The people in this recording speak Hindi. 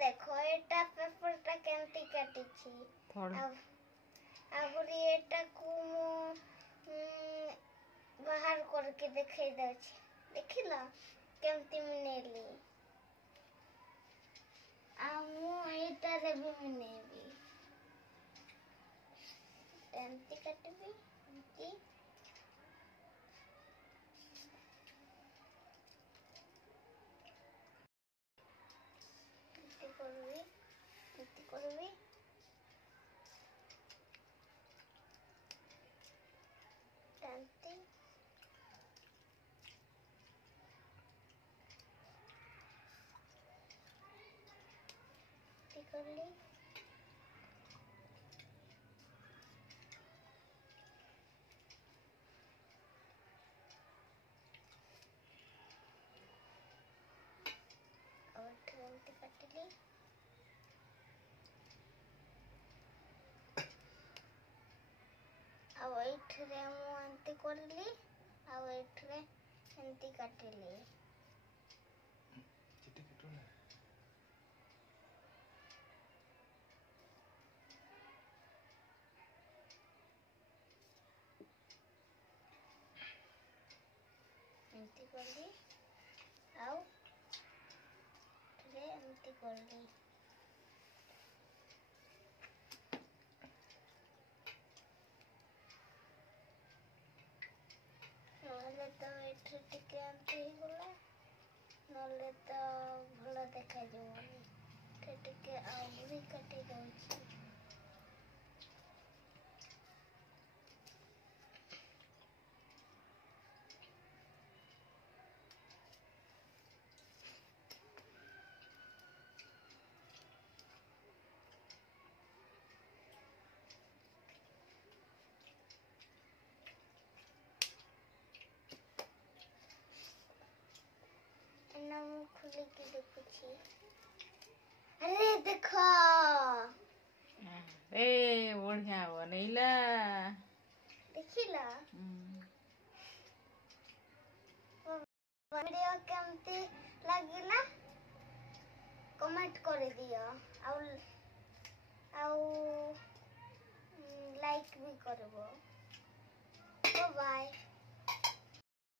देखो एटा पेपरटा केमती काटिछि आगुरी एटा को बाहर करके देखाई दଉଛି देखिला केमती मिनेली आमु एटा रे भी मिनेबी केमती काटबी एमती करबी केमती करली और केमती काटली अब एठरे मु एंती करली अब एठरे एंती काटली चिट्टी कटो ना एंती करली आउ एठरे एंती करली नले तो एठरे टिके एंती ही गला नले तो भलो देखा जबनी टिके आउरी काटी दउछि मुँह खुले के देखुछि अरे देखो ए बढ़िया बनैला देखिला वीडियो केमती लागिला कमेंट कर दियो आउ लाइक भी करबो बाय